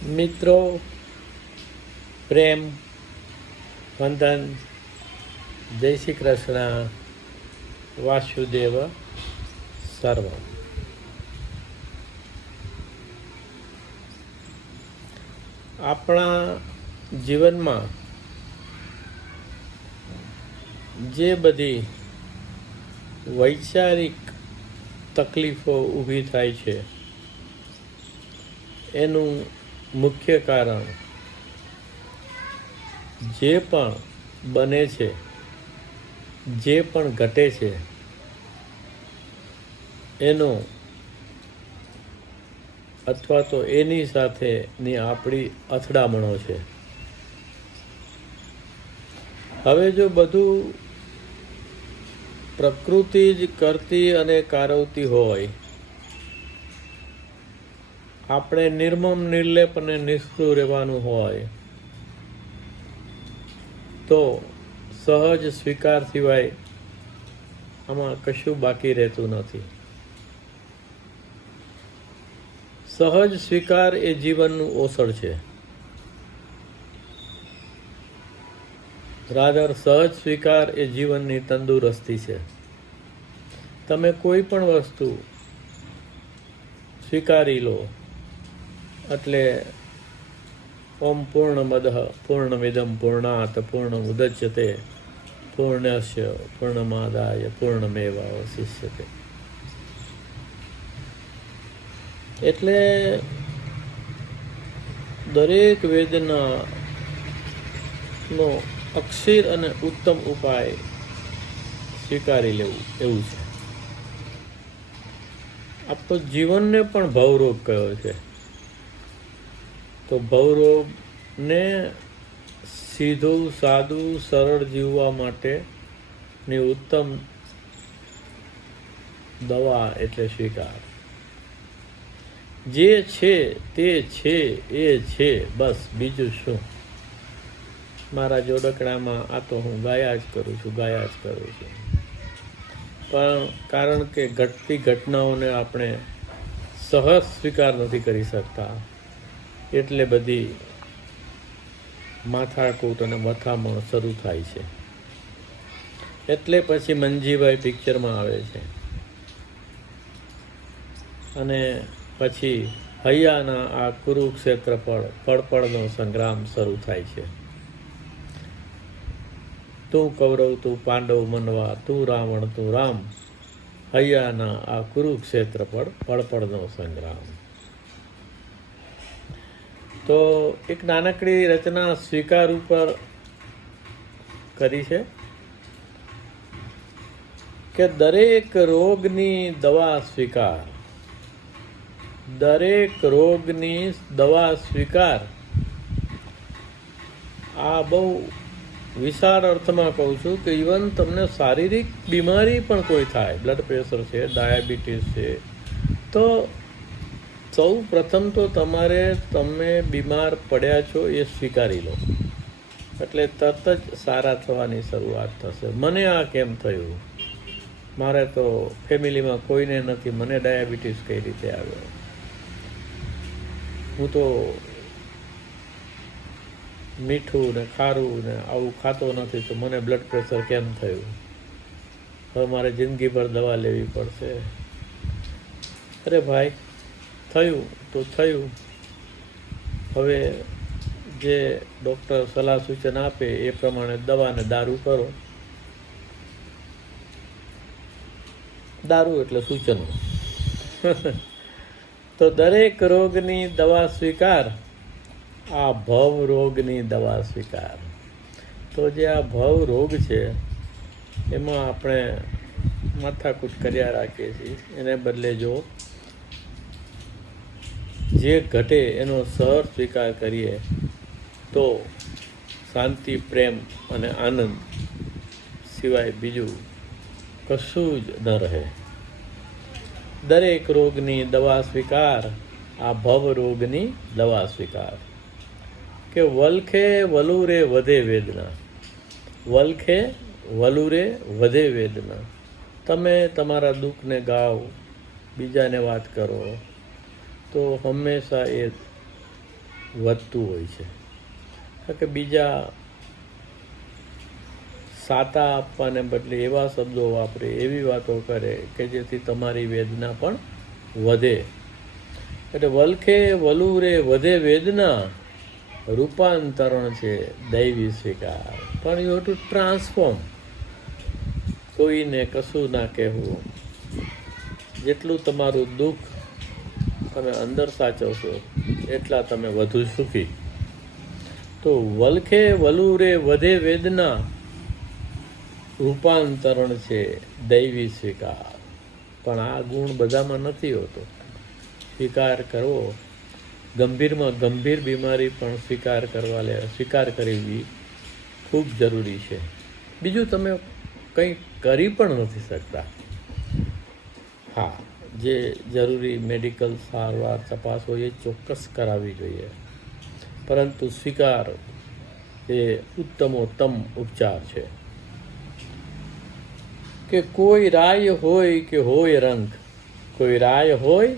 મિત્રો, પ્રેમ, વંદન, જય શ્રી કૃષ્ણ, વાસુદેવ સર્વ આપણા જીવનમાં જે બધી વૈચારિક તકલીફો ઊભી થાય છે, એનું મુખ્ય કારણ જે પણ બને છે, જે પણ ઘટે છે, એનો અથવા તો એની સાથેની આપણી અથડામણો છે. હવે જો બધું પ્રકૃતિ જ કરતી અને કારવતી હોય આપણે નિર્મમ, નિર્લેપ અને નિષ્ઠુર રહેવાનું હોય તો સહજ સ્વીકાર સિવાય આમાં કશું બાકી રહેતું નથી. સહજ સ્વીકાર એ જીવનનું ઓસળ છે. રાધર, સહજ સ્વીકાર એ જીવનની તંદુરસ્તી છે. તમે કોઈ પણ વસ્તુ સ્વીકારી લો. એટલે ઓમ પૂર્ણમદ, પૂર્ણમિદમ પૂર્ણાત પૂર્ણ ઉદચ્યતે પૂર્ણસ્ય, પૂર્ણમાદાય, પૂર્ણમેવાવશિષ્યતે. એટલે દરેક વેદના નો અક્ષીર અને ઉત્તમ ઉપાય સ્વીકારી લેવું, એવું છે. આપ તો જીવનને પણ ભવરોગ કયો છે. તો ભવરોગને સીધું સાદું સરળ જીવવા માટેની ઉત્તમ દવા એટલે સ્વીકાર. જે છે તે છે, એ છે, બસ બીજું શું? મારા જોડકણામાં આ તો હું ગાયા જ કરું છું, ગાયા જ કરું છું. પણ કારણ કે ઘટતી ઘટનાઓને આપણે સહજ સ્વીકાર નથી કરી શકતા. એટલે બધી માથાકૂટ અને મથામણ શરૂ થાય છે. એટલે પછી મંજીભાઈ પિક્ચરમાં આવે છે. અને પછી હૈયાના આ કુરુક્ષેત્ર પર પડપડનો સંગ્રામ શરૂ થાય છે. તું કૌરવ, તું પાંડવ મનવા, તું રાવણ, તું રામ. હૈયાના આ કુરુક્ષેત્ર પર પડપડનો સંગ્રામ. તો એક નાનકડી રચના સ્વીકાર ઉપર કરી છે કે દરેક રોગની દવા સ્વીકાર, દરેક રોગની દવા સ્વીકાર. આ બહુ વિશાળ અર્થમાં કહું છું કે ઇવન તમને શારીરિક બીમારી પણ કોઈ થાય, બ્લડ પ્રેશર છે, ડાયાબિટીસ છે, તો સૌ પ્રથમ તો તમારે તમે બીમાર પડ્યા છો એ સ્વીકારી લો. એટલે તરત જ સારા થવાની શરૂઆત થશે. મને આ કેમ થયું? મારે તો ફેમિલીમાં કોઈને નથી. મને ડાયાબિટીસ કઈ રીતે આવ્યો? હું તો મીઠું ને ખારું ને આવું ખાતો નથી તો મને બ્લડ પ્રેશર કેમ થયું? હવે મારે જિંદગીભર દવા લેવી પડશે. અરે ભાઈ થયું, તો થયું. હવે જે ડૉક્ટર સલાહ સૂચન આપે એ પ્રમાણે દવાને દારૂ કરો. દારૂ એટલે સૂચનો. તો દરેક રોગની દવા સ્વીકાર. આ ભવ રોગની દવા સ્વીકાર. તો જે આ ભવ રોગ છે, એમાં આપણે માથાકૂટ કર્યા રાખીએ છીએ. એને બદલે જો જે ઘટે એનો સહર સ્વીકાર કરીએ, તો શાંતિ, પ્રેમ અને આનંદ સિવાય બીજું કશું જ ન રહે. દરેક રોગની દવા સ્વીકાર, આ ભવ રોગની દવા સ્વીકાર. કે વલખે વલુરે વધે વેદના, વલખે વલુરે વધે વેદના. તમે તમારા દુઃખને ગાઓ, બીજાને વાત કરો. તો હંમેશા એ વધતું હોય છે. કારણ કે બીજા સાતા આપવાને બદલે એવા શબ્દો વાપરે, એવી વાતો કરે કે જેથી તમારી વેદના પણ વધે. એટલે વલખે વલુરે વધે વેદના, રૂપાંતરણ છે દૈવી સ્વીકાર. પણ યુ ટુ ટ્રાન્સફોર્મ. કોઈને કશું ના કહેવું. જેટલું તમારું દુઃખ તમે અંદર સાચવશો, એટલા તમે વધુ સુખી. તો વલખે વલુરે વધે વેદના, રૂપાંતરણ છે દૈવી સ્વીકાર. પણ આ ગુણ બધામાં નથી હોતો. સ્વીકાર કરવો, ગંભીરમાં ગંભીર બીમારી પણ સ્વીકાર કરવા લે, સ્વીકાર કરવી ખૂબ જરૂરી છે. બીજું તમે કંઈ કરી પણ નથી શકતા. હા. જે જરૂરી મેડિકલ સારવાર, તપાસ હોય એ ચોક્કસ કરાવવી જોઈએ. પરંતુ સ્વીકાર એ ઉત્તમોત્તમ ઉપચાર છે. કે કોઈ રાય હોય કે હોય રંગ. કોઈ રાય હોય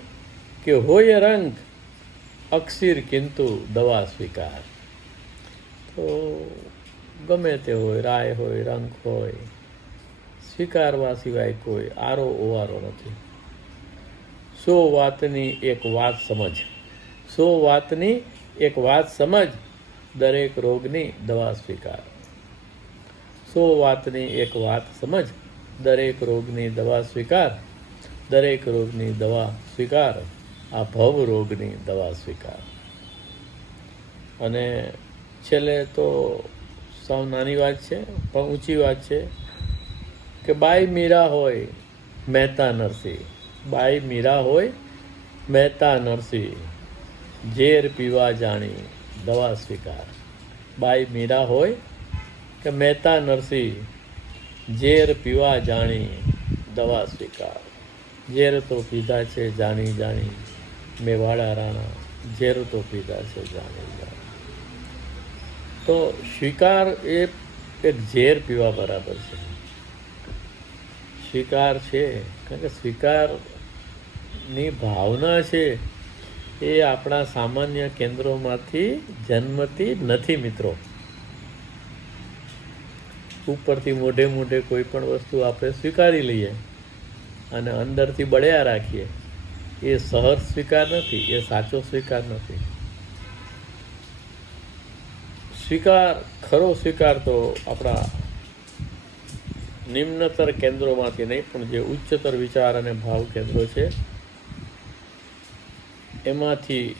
કે હોય રંગ, અક્ષીર કિંતુ દવા સ્વીકાર. તો ગમે તે હોય, રાય હોય, રંગ હોય, સ્વીકારવા સિવાય કોઈ આરો ઓવારો નથી. સો વાતની એક વાત સમજ. સો વાતની એક વાત સમજ. દરેક રોગની દવા સ્વીકાર. સો વાતની એક વાત સમજ. દરેક રોગની દવા સ્વીકાર. દરેક રોગની દવા સ્વીકાર. આ ભવ રોગની દવા સ્વીકાર. અને છેલ્લે તો સાવ નાની વાત છે, પણ ઊંચી વાત છે કે બાઈ મીરા હોય, મહેતા નરસિંહ. બાઈ મીરા હોય, મહેતા નરસિંહ. ઝેર પીવા જાણી, દવા સ્વીકાર. બાઈ મીરા હોય કે મહેતા નરસિંહ, ઝેર પીવા જાણી, દવા સ્વીકાર. ઝેર તો પીધા છે જાણી જાણી, મેવાડા રાણા, ઝેર તો પીધા છે જાણી જાણી. તો સ્વીકાર એ એક ઝેર પીવા બરાબર છે. સ્વીકાર છે. કારણ કે સ્વીકારની ભાવના છે એ આપણા સામાન્ય કેન્દ્રોમાંથી જન્મતી નથી મિત્રો. ઉપરથી મોઢે મોઢે કોઈ પણ વસ્તુ આપણે સ્વીકારી લઈએ અને અંદરથી બળ્યા રાખીએ, એ સહર સ્વીકાર નથી, એ સાચો સ્વીકાર નથી. સ્વીકાર, ખરો સ્વીકાર તો આપણા નિમ્નતર કેન્દ્રોમાંથી નહીં, પણ જે ઉચ્ચતર વિચાર અને ભાવ કેન્દ્રો છે, એમાંથી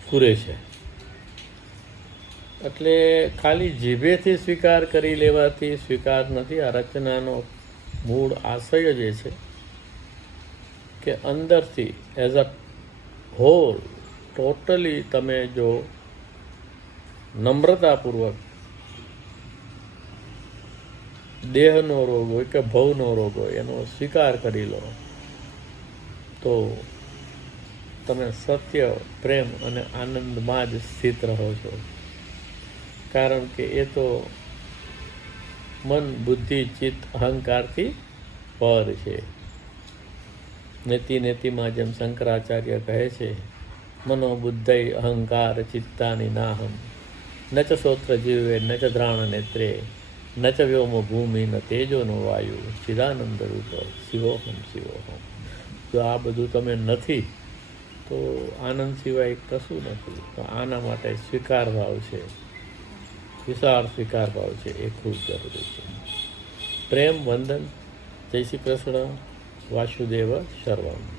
સ્ફુરે છે. એટલે ખાલી જીભેથી સ્વીકાર કરી લેવાથી સ્વીકાર નથી, આ રચનાનો મૂળ આશય જ એ છે કે અંદરથી એઝ અ હોલ ટોટલી તમે જો નમ્રતાપૂર્વક દેહનો રોગ હોય કે ભવનો રોગ હોય, એનો સ્વીકાર કરી લો. તો તમે સત્ય, પ્રેમ અને આનંદમાં જ સ્થિત રહો છો. કારણ કે એ તો મન, બુદ્ધિ, ચિત્ત, અહંકારથી પર છે. નેતિ નેતિમાં જેમ શંકરાચાર્ય કહે છે, મનોબુદ્ધય અહંકાર ચિત્તાની નાહમ. ન ચ શ્રોત્ર જીવે, ન ચ દ્રાણ નેત્રે ન ચ વ્યોમ ભૂમિ ન તેજોનો વાયુ. ચિદાનંદ રૂપ શિવોહમ શિવોહમ જો આ બધું તમે નથી, તો આનંદ સિવાય કશું નથી. તો આના માટે સ્વીકાર ભાવ છે. વિશાળ સ્વીકાર ભાવ છે. એ ખૂબ જરૂરી છે. પ્રેમ વંદન. જય શ્રી કૃષ્ણ. વાસુદેવ સર્વમ